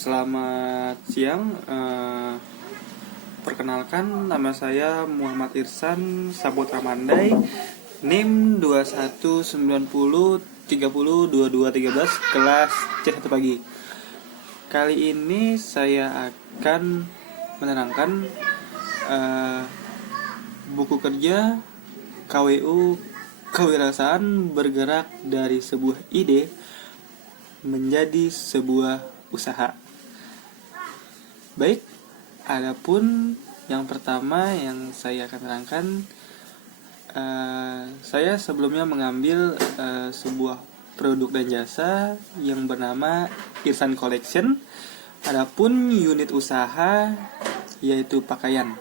Selamat siang. Perkenalkan, nama saya Muhammad Irsan Saputra Mandai, NIM 2190302213, kelas C1 pagi. Kali ini saya akan menerangkan buku kerja KWU Kewirausahaan bergerak dari sebuah ide menjadi sebuah usaha. Baik, adapun yang pertama yang saya akan terangkan, saya sebelumnya mengambil sebuah produk dan jasa yang bernama Irsan Collection. Adapun unit usaha yaitu pakaian.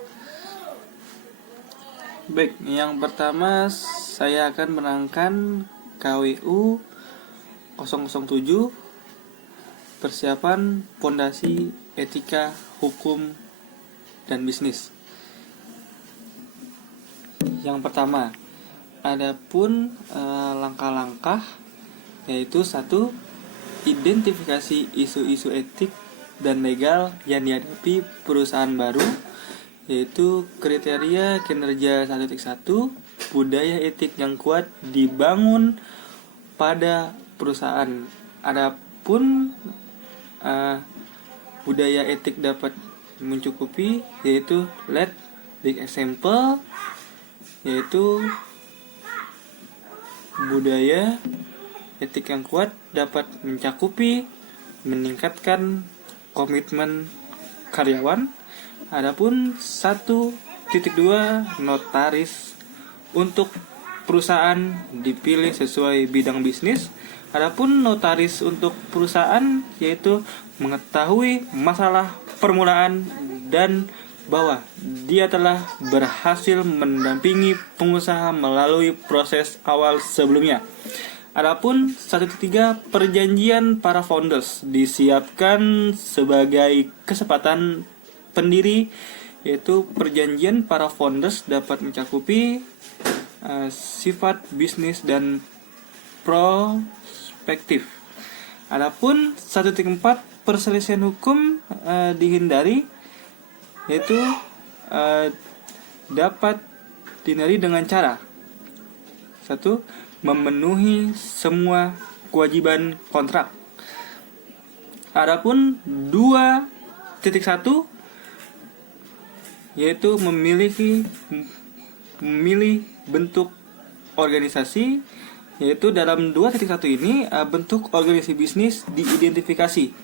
Baik, yang pertama saya akan menerangkan KWU 007, persiapan pondasi etika, hukum, dan bisnis. Yang pertama, adapun langkah-langkah yaitu 1. Identifikasi isu-isu etik dan legal yang dihadapi perusahaan baru, yaitu kriteria kinerja 1.1, budaya etik yang kuat dibangun pada perusahaan. Adapun budaya etik dapat mencukupi, yaitu lead big example, yaitu budaya etik yang kuat dapat mencakupi meningkatkan komitmen karyawan. Adapun 1.2 notaris untuk perusahaan dipilih sesuai bidang bisnis. Adapun notaris untuk perusahaan yaitu mengetahui masalah permulaan dan bahwa dia telah berhasil mendampingi pengusaha melalui proses awal sebelumnya. Adapun 1.3 perjanjian para founders disiapkan sebagai kesepakatan pendiri, yaitu perjanjian para founders dapat mencakupi sifat bisnis dan prospektif. Adapun 1.4 perselisihan hukum dihindari, yaitu dapat dihindari dengan cara 1. Memenuhi semua kewajiban kontrak. Adapun 2.1 yaitu memilih bentuk organisasi, yaitu dalam 2.1 ini bentuk organisasi bisnis diidentifikasi.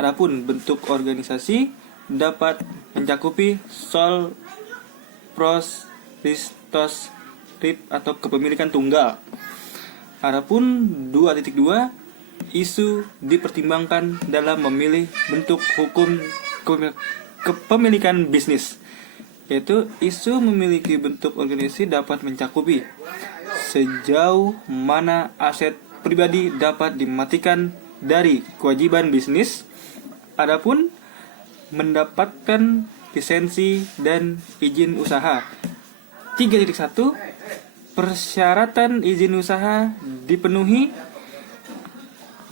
Adapun bentuk organisasi dapat mencakupi sole proprietorship atau kepemilikan tunggal. Adapun 2.2 isu dipertimbangkan dalam memilih bentuk hukum kepemilikan bisnis, yaitu isu memiliki bentuk organisasi dapat mencakupi sejauh mana aset pribadi dapat dimatikan dari kewajiban bisnis. Adapun mendapatkan lisensi dan izin usaha. 3.1 persyaratan izin usaha dipenuhi,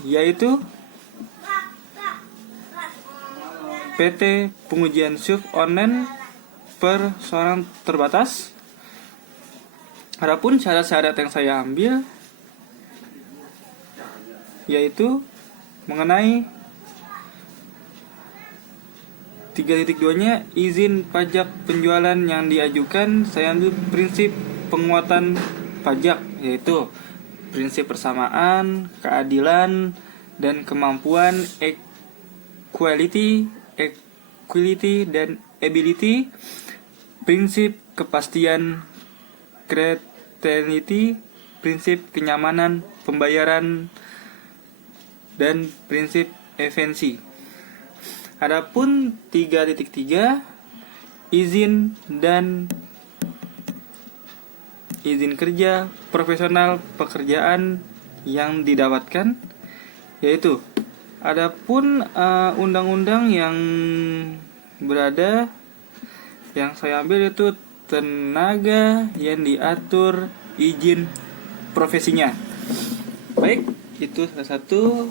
yaitu PT pengujian SUF online per seorang terbatas. Adapun syarat-syarat yang saya ambil yaitu mengenai 3.2-nya izin pajak penjualan yang diajukan, saya ambil prinsip penguatan pajak, yaitu prinsip persamaan, keadilan, dan kemampuan, equality, dan ability, prinsip kepastian, creativity, prinsip kenyamanan pembayaran, dan prinsip efisiensi. Adapun 3.3 izin kerja profesional pekerjaan yang didapatkan, yaitu adapun undang-undang yang berada yang saya ambil itu tenaga yang diatur izin profesinya. Baik, itu salah satu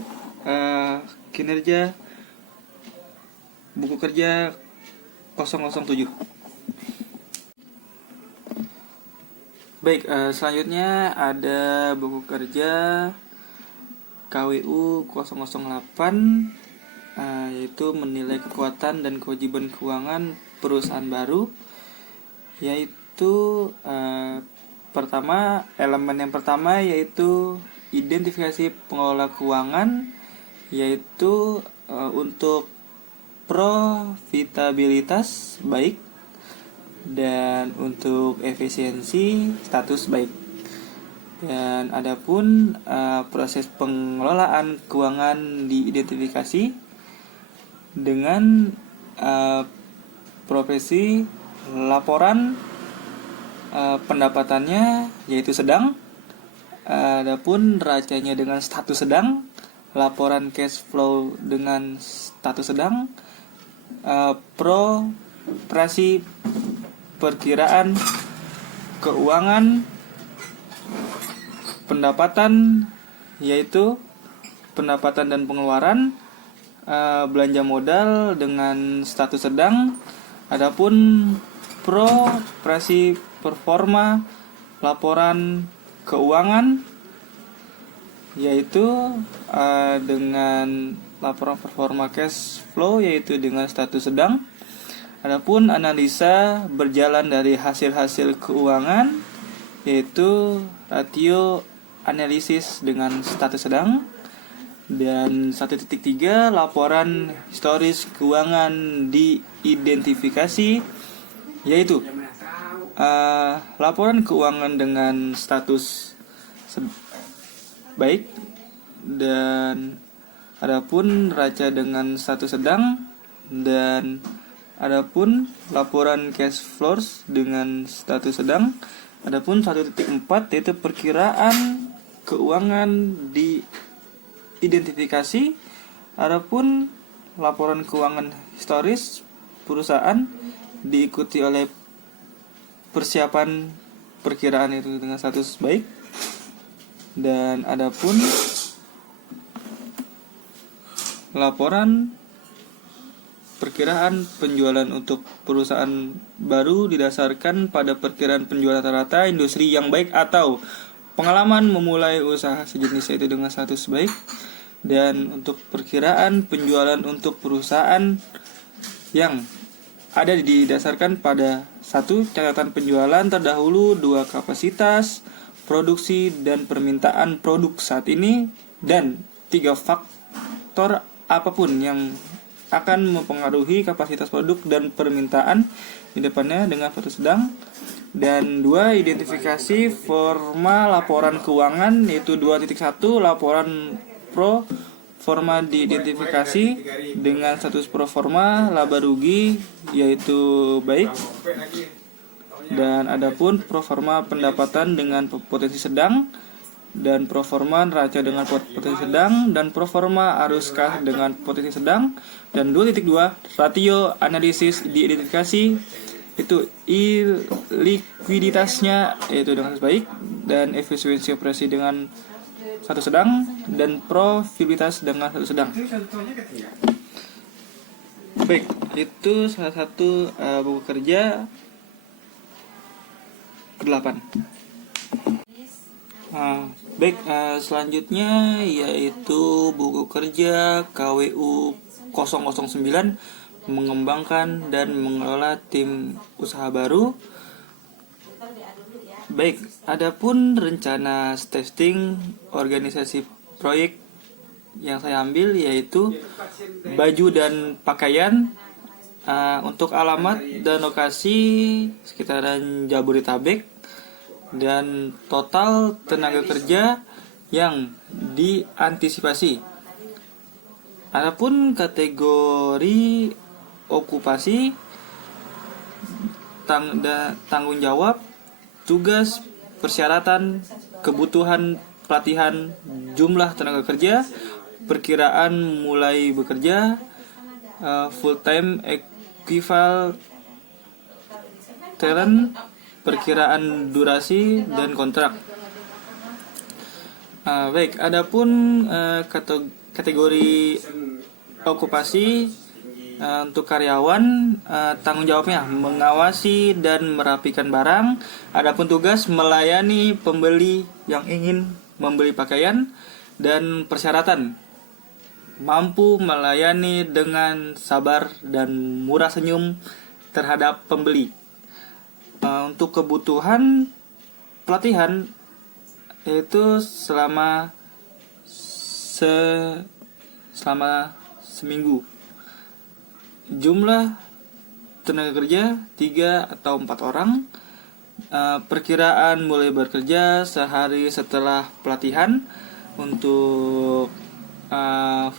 kinerja buku kerja 007. Baik, selanjutnya ada buku kerja KWU 008, yaitu menilai kekuatan dan kewajiban keuangan perusahaan baru, yaitu elemen yang pertama yaitu identifikasi pengelola keuangan, yaitu untuk profitabilitas baik dan untuk efisiensi status baik. Dan adapun proses pengelolaan keuangan diidentifikasi dengan profesi laporan pendapatannya yaitu sedang, adapun racanya dengan status sedang, laporan cash flow dengan status sedang, operasi perkiraan keuangan pendapatan yaitu pendapatan dan pengeluaran, belanja modal dengan status sedang, adapun operasi performa laporan keuangan yaitu dengan laporan performa cash flow yaitu dengan status sedang. Adapun analisa berjalan dari hasil-hasil keuangan yaitu ratio analisis dengan status sedang. Dan 1.3 laporan historis keuangan diidentifikasi yaitu laporan keuangan dengan status baik, dan adapun raca dengan status sedang, dan adapun laporan cash flows dengan status sedang. Adapun 1.4 yaitu perkiraan keuangan diidentifikasi, adapun laporan keuangan historis perusahaan diikuti oleh persiapan perkiraan itu dengan status baik. Dan adapun laporan perkiraan penjualan untuk perusahaan baru didasarkan pada perkiraan penjualan rata-rata industri yang baik atau pengalaman memulai usaha sejenis yaitu dengan status baik. Dan untuk perkiraan penjualan untuk perusahaan yang ada didasarkan pada 1. Catatan penjualan terdahulu, 2. Kapasitas produksi dan permintaan produk saat ini, dan 3. Faktor apapun yang akan mempengaruhi kapasitas produk dan permintaan di depannya dengan status sedang. Dan 2. Identifikasi forma laporan keuangan yaitu 2.1 laporan pro forma diidentifikasi dengan status pro forma laba rugi yaitu baik. Dan adapun pro forma pendapatan dengan potensi sedang, dan pro forma neraca dengan potensi sedang, dan pro forma arus kas dengan potensi sedang. Dan 2.2 ratio analisis diidentifikasi itu likuiditasnya yaitu dengan status baik, dan efisiensi operasi dengan status sedang, dan profitabilitas dengan status sedang. Baik, itu salah satu buku kerja ke-8. Baik, selanjutnya yaitu buku kerja KWU 009, mengembangkan dan mengelola tim usaha baru. Baik, adapun rencana testing organisasi proyek yang saya ambil yaitu baju dan pakaian, untuk alamat dan lokasi sekitaran Jabodetabek, dan total tenaga kerja yang diantisipasi. Adapun kategori okupasi, tanggung jawab, tugas, persyaratan, kebutuhan pelatihan, jumlah tenaga kerja, perkiraan mulai bekerja, full time equivalent, perkiraan durasi dan kontrak. Baik, adapun kategori okupasi Untuk karyawan, tanggung jawabnya mengawasi dan merapikan barang. Adapun tugas melayani pembeli yang ingin membeli pakaian. Dan persyaratan mampu melayani dengan sabar dan murah senyum terhadap pembeli. Untuk kebutuhan pelatihan yaitu selama seminggu. Jumlah tenaga kerja 3 atau 4 orang. Perkiraan mulai bekerja sehari setelah pelatihan. Untuk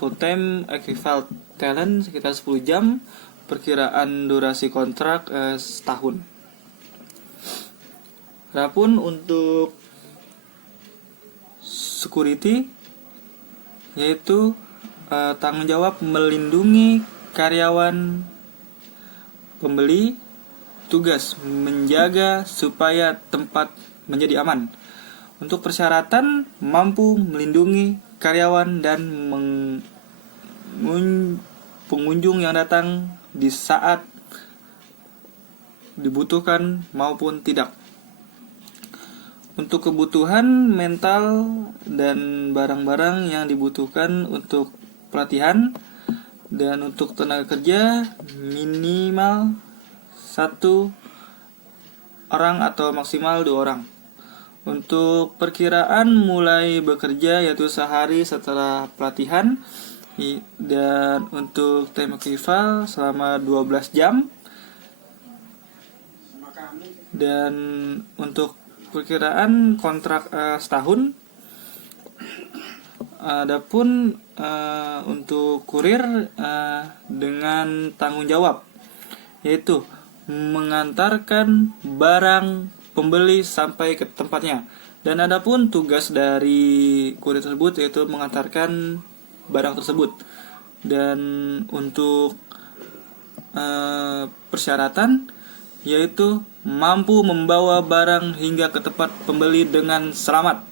full time equivalent talent sekitar 10 jam. Perkiraan durasi kontrak setahun. Adapun untuk security yaitu tanggung jawab melindungi karyawan pembeli, tugas menjaga supaya tempat menjadi aman. Untuk persyaratan mampu melindungi karyawan dan pengunjung yang datang di saat dibutuhkan maupun tidak. Untuk kebutuhan mental dan barang-barang yang dibutuhkan untuk pelatihan. Dan untuk tenaga kerja minimal 1 orang atau maksimal 2 orang. Untuk perkiraan mulai bekerja yaitu sehari setelah pelatihan. Dan untuk time equivalent selama 12 jam. Dan untuk perkiraan kontrak setahun. Adapun untuk kurir dengan tanggung jawab yaitu mengantarkan barang pembeli sampai ke tempatnya. Dan adapun tugas dari kurir tersebut yaitu mengantarkan barang tersebut. Dan untuk persyaratan yaitu mampu membawa barang hingga ke tempat pembeli dengan selamat.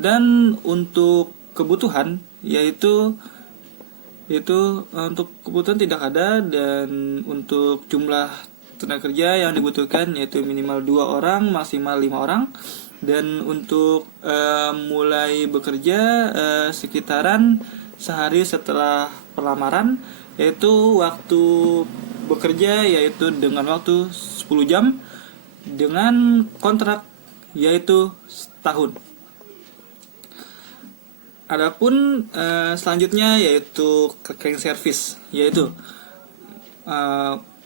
Dan untuk kebutuhan yaitu untuk kebutuhan tidak ada. Dan untuk jumlah tenaga kerja yang dibutuhkan yaitu minimal 2 orang maksimal 5 orang. Dan untuk mulai bekerja sekitaran sehari setelah pelamaran, yaitu waktu bekerja yaitu dengan waktu 10 jam dengan kontrak yaitu setahun. Adapun selanjutnya yaitu catering service, yaitu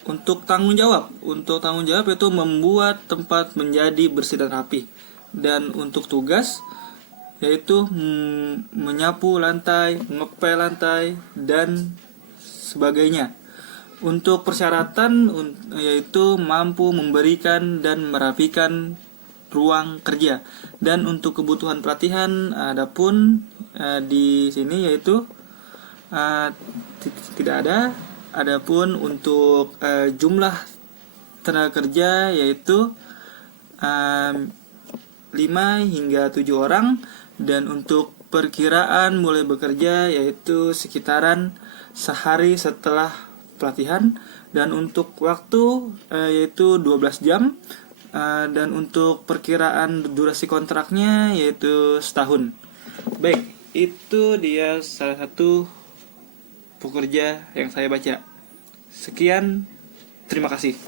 untuk tanggung jawab yaitu membuat tempat menjadi bersih dan rapi. Dan untuk tugas yaitu menyapu lantai, ngepel lantai dan sebagainya. Untuk persyaratan yaitu mampu memberikan dan merapikan ruang kerja. Dan untuk kebutuhan pelatihan adapun di sini yaitu tidak ada. Adapun untuk jumlah tenaga kerja yaitu 5 hingga 7 orang. Dan untuk perkiraan mulai bekerja yaitu sekitaran sehari setelah pelatihan. Dan untuk waktu yaitu 12 jam. Dan untuk perkiraan durasi kontraknya yaitu setahun. Baik, itu dia salah satu pekerja yang saya baca. Sekian, terima kasih.